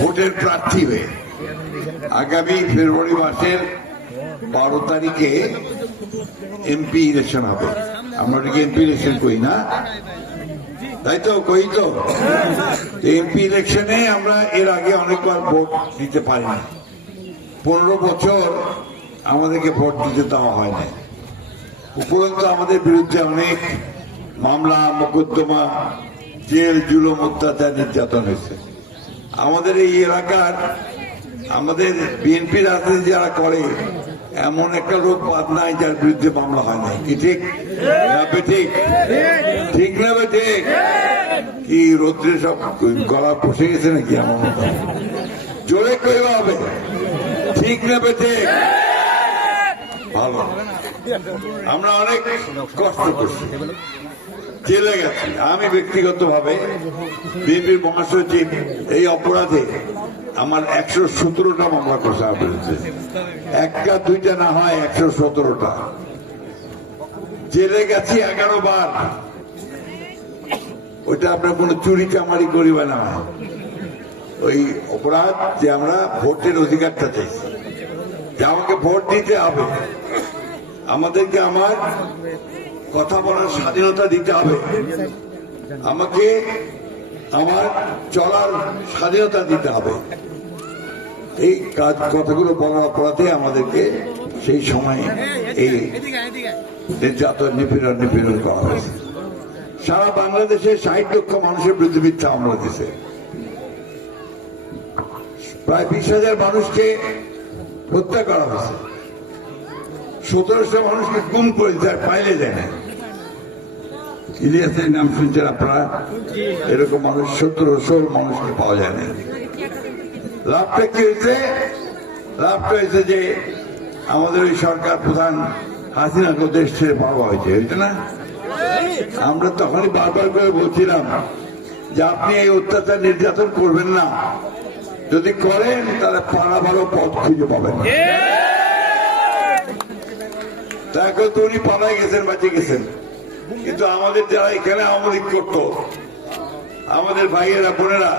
ভোটের প্রার্থী হয়ে আগামী ফেব্রুয়ারি মাসের 12 তারিখে এমপি ইলেকশন হবে। আমরা ওটাকে এমপি ইলেকশন করি না, তাই তো কই তো। এমপি ইলেকশনে আমরা এর আগে অনেকবার ভোট দিতে পারিনি। 15 বছর আমাদেরকে ভোট দিতে দেওয়া হয় না। উপরন্তু আমাদের বিরুদ্ধে অনেক মামলা মোকদ্দমা, জেল, জুলুম, অত্যাচার, নির্যাতন হয়েছে। আমাদের এই এলাকার আমাদের বিএনপি রাজনীতি যারা করে এমন একটা লোক বাদ নাই যার বিরুদ্ধে মামলা হয় নাই। কি ঠিক না ঠিক? ঠিক না ঠিক? কি রৌদ্রে সব গলা বসে গেছে নাকি? আমার জোরে কইবা হবে, ঠিক না ঠিক? ভালো, আমরা অনেক কষ্ট করছি, জেলে গেছি। আমি ব্যক্তিগত ভাবে বিএনপির মহাসচিব এই অপরাধে আমার 117টা মামলা করছে আমার বিরুদ্ধে। একটা দুইটা না হয় 117টা। জেলে গেছি 11 বার। ওইটা আপনার কোন চুরি চামারি করিবে না। ওই অপরাধ যে আমরা ভোটের অধিকারটা চাইছি, যে আমাকে ভোট দিতে হবে, আমাদেরকে আমার কথা বলার স্বাধীনতা দিতে হবে, আমাকে আমার চলার স্বাধীনতা দিতে হবে। এই কথাগুলো বলার অপরাধে আমাদেরকে সেই সময় এই নির্যাতন নিপীড়ন করা হয়েছে। সারা বাংলাদেশে 60 লক্ষ মানুষের বিরুদ্ধে মিথ্যা মামলা দিয়েছে। প্রায় 20,000 মানুষকে হত্যা করা হয়েছে। 1700 মানুষকে গুম করে দেয়, পাইলে যায় না। ইলিয়াসের নাম শুনছেন আপনারা? এরকম মানুষ 1700 মানুষকে পাওয়া যায় না। লাভটা কি হয়েছে? লাভটা হয়েছে যে আমাদের ওই সরকার প্রধান হাসিনাকে দেশ ছেড়ে পাওয়া হয়েছে, হয়েছে না? আমরা তখনই বারবার করে বলছিলাম যে আপনি এই অত্যাচার নির্যাতন করবেন না, যদি করেন তাহলে পাড়া ভালো পথ খুঁজে পাবেন। তাকে তো উনি পালায় গেছেন, বাঁচে গেছেন। কিন্তু আমাদের যারা এখানে আওয়ামী লীগ করত, আমাদের ভাইয়েরা বোনেরা,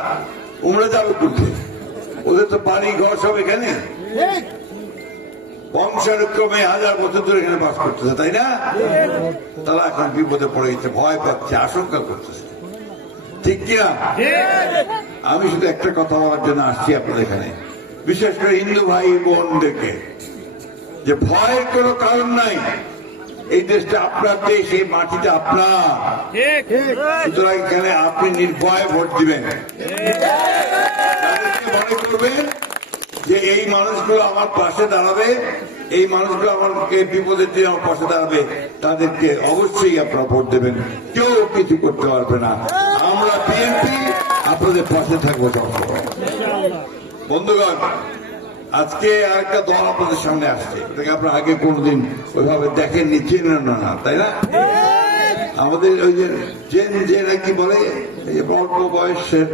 উমরা যাবে করতে, ওদের তো বাড়ি ঘর সব এখানে, বংশানুক্রমে 1000 বছর ধরে এখানে বাস করতেছে, তাই না? তারা এখন বিপদে পড়ে গেছে, ভয় পাচ্ছে, আশঙ্কা করতেছে, ঠিক কিনা? আমি শুধু একটা কথা বলার জন্য আসছি আপনাদের এখানে, বিশেষ করে হিন্দু ভাই বোনদেরকে, যে ভয়ের কোনো কারণ নাই। এই দেশটা আপনার দেশ, এই মাটিটা আপনার, সুতরাং এখানে আপনি নির্ভয়ে ভোট দিবেন। মনে করবেন যে এই মানুষগুলো আমার পাশে দাঁড়াবে, এই মানুষগুলো আমাকে বিপদের দিনে আমার পাশে দাঁড়াবে, তাদেরকে অবশ্যই আপনারা ভোট দেবেন। কেউ কিছু করতে পারবে না। আমরা বিএনপি আপনাদের পাশে থাকবো। বন্ধুগণ, আজকে আরেকটা দল আপনাদের সামনে আসছে, এটাকে আপনারা আগে কোনোদিন ওইভাবে দেখেননি, চেনেন না, তাই না? আমাদের ওই যে নাকি বলে এই যে অল্প বয়সের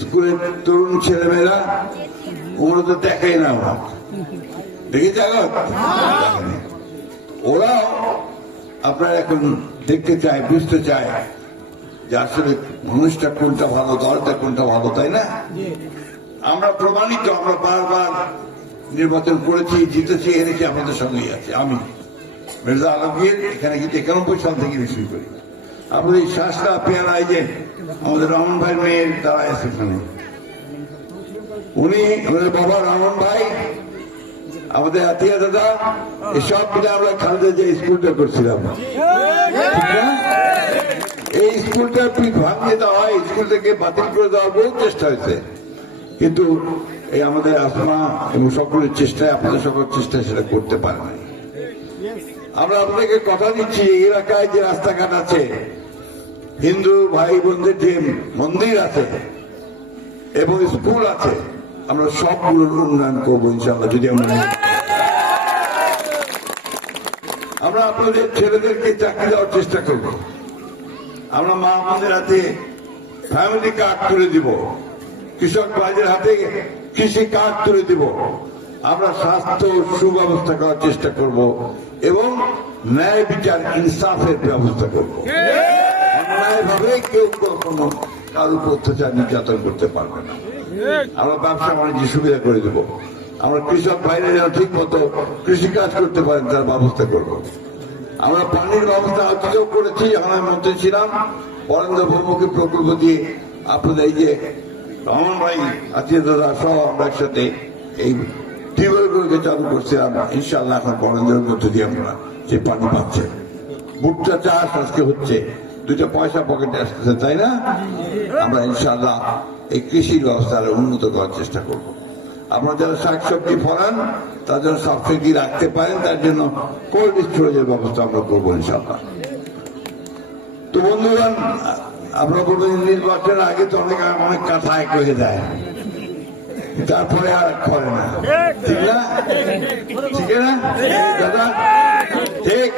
স্কুলের তরুণ ছেলেমেয়েরা, ওগুলো তো দেখাই না, ওরা দেখে জাগত, ওরাও আপনারা এখন দেখতে চায়, বুঝতে চায় যে আসলে মানুষটা কোনটা ভালো, দলটা কোনটা ভালো, তাই না? আমরা প্রমাণিত, আমরা বারবার নির্বাচন করেছি, জিতেছি, এনেছি, আপনাদের সঙ্গেই আছে। আমি মির্জা আলমগীর এখানে কিন্তু 91 সাল থেকে শুরু করি। আমাদের এই শাসরা পেয়ারা, এই যে আমাদের রহমান ভাইয়ের মেয়ের দ্বারা আছে এখানে, উনি আমাদের বাবা রহমান ভাই, আমাদের আতিয়া দাদা, এসব মিলে আমরা খালেদা যে স্কুলটা করছিলাম, এই স্কুলটা ভাঙিয়ে দেওয়া হয়, স্কুল থেকে বাতিল করে দেওয়ার বহু চেষ্টা হয়েছে, কিন্তু এই আমাদের আসমা এবং সকলের চেষ্টায়, আপনাদের সকলের চেষ্টায় সেটা করতে পারে নাই। আমরা আপনাদেরকে কথা দিচ্ছি, এই এলাকায় যে রাস্তাঘাট আছে, হিন্দু ভাই বোনদের যে মন্দির আছে এবং স্কুল আছে, আমরা সবগুলোর উন্নয়ন করবো ইনশাল্লাহ। যদি আমরা আপনাদের ছেলেদেরকে চাকরি দেওয়ার চেষ্টা করব, আমরা মা আমাদের হাতে ফ্যামিলি কার্ড তুলে দিব, কৃষক ভাইদের হাতে কৃষি কার্ড তুলে দিব, আমরা স্বাস্থ্য সুব্যবস্থা করার চেষ্টা করব এবং ন্যায় বিচার ইনসাফের ব্যবস্থা করব। অন্যায়ভাবে কেউ কখনো কারোর অত্যাচার নির্যাতন করতে পারবে না। আমরা ব্যবসা বাণিজ্য সুবিধা করে দেবো। আমরা কৃষক বাইরে যারা ঠিক মতো কৃষিকাজ করতে পারেন তার ব্যবস্থা করব। আমরা পানির ব্যবস্থা আজকেও করেছি, আমরা মন্ত্রী ছিলাম। বরেন্দ্র বহুমুখী প্রকল্প দিয়ে আপনাদের এই যে রমন ভাই আত্মীয় দাদা সহ আমরা একসাথে এই টিউবওয়েলগুলোকে চালু করছিলাম। ইনশাআল্লাহ এখন বরেন্দ্রের মধ্যে দিয়ে আমরা যে পানি পাচ্ছে। ভুট্টা চাষ আজকে হচ্ছে, 2টা পয়সা পকেটে আসতেছে, তাই না? আমরা ইনশাআল্লাহ এই কৃষি ব্যবস্থা উন্নত করার চেষ্টা করব। আপনারা যারা শাকসবজি ফলান তার জন্য সাবসিডি রাখতে পারেন, তার জন্য কোল্ড স্টোরেজের ব্যবস্থা আমরা করবো ইনশাআল্লাহ। তো বন্ধুরা, আমরা বলবো নির্বাচনের আগে তো অনেক কথা এক হয়ে যায়, তারপরে আর করে না, ঠিক না? ঠিক না দাদা? ঠিক।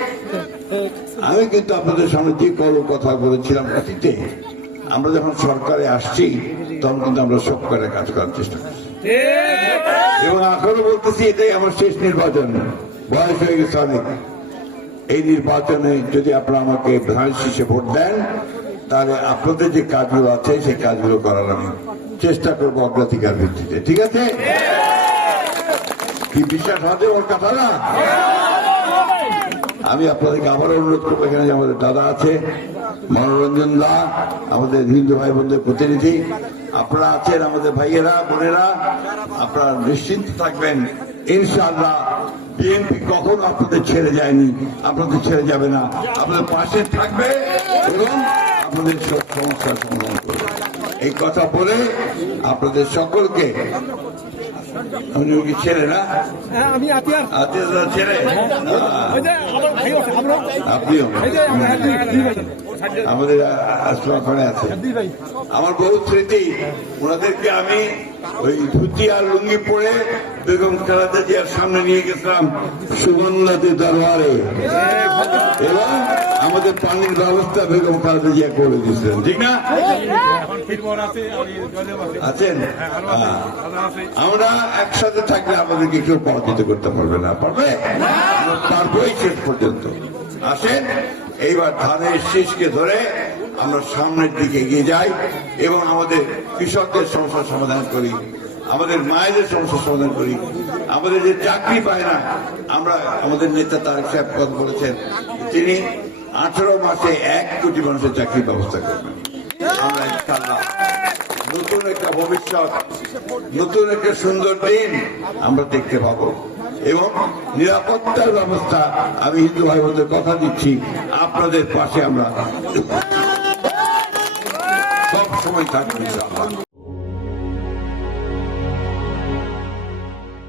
আমি কিন্তু আপনাদের সামনে যে কথা বলেছিলাম অতীতে, আমরা যখন সরকারে আসছি তখন কিন্তু আমরা সরকারের কাজ করার চেষ্টা করছি এবং এখনো বলতেছি এটাই আমার শেষ নির্বাচন। বয়স হয়ে গেছে অনেক। এই নির্বাচনে যদি আপনারা আমাকে ধান শীষে ভোট দেন তাহলে আপনাদের যে কাজগুলো আছে সেই কাজগুলো করার আমি চেষ্টা করবো অগ্রাধিকার ভিত্তিতে। ঠিক আছে? কি বিশ্বাস হবে ওর কথা না? আমি আপনাদেরকে আবার অনুরোধ করবো, এখানে যে আমাদের দাদা আছে মনোরঞ্জন দা, আমাদের হিন্দু ভাই বোনদের প্রতিনিধি, আপনারা আছেন আমাদের ভাইয়েরা বোনেরা, আপনারা নিশ্চিন্ত থাকবেন ইনশাআল্লাহ বিএনপি কখনো আপনাদের ছেড়ে যায়নি, আপনাদের ছেড়ে যাবে না, আপনাদের পাশে থাকবে এবং আপনাদের সব সমস্যার সমাধান করবে। এই কথা বলে আপনাদের সকলকে ছেলে না আমি ছেলে আপনিও আমাদের ওখানে আছে। আমার বহু স্মৃতি, ওনাদেরকে আমি ওই ধুতি আর লুঙ্গি পরে বেগম খালেদা জিয়ার সামনে নিয়ে গেছিলাম সুগন্ধাতি দরবারে এবং আমাদের পানির ব্যবস্থা বেগম খালেদা জিয়া করে দিয়েছিলেন, ঠিক না? আছেন? আমরা একসাথে থাকলে আমাদেরকে কেউ পরাজিত করতে পারবে না, পারবে? তারপরেই শেষ পর্যন্ত আসেন এইবার ধানের শীষকে ধরে আমরা সামনের দিকে এগিয়ে যাই এবং আমাদের কৃষকদের সমস্যার সমাধান করি, আমাদের মায়েদের সমস্যার সমাধান করি। আমাদের যে চাকরি পায় না, আমরা আমাদের নেতা তারেক সাহেব কথা বলেছেন, তিনি 18 মাসে 1 কোটি মানুষের চাকরির ব্যবস্থা করবেন। আমরা ইনশাআল্লাহ নতুন একটা ভবিষ্যৎ, নতুন একটা সুন্দর দিন আমরা দেখতে পাবো এবং নিরাপত্তার ব্যবস্থা আমি হিন্দু ভাই বোনদের কথা দিচ্ছি, আপনাদের পাশে আমরা সব সময় থাকবো ইনশাআল্লাহ।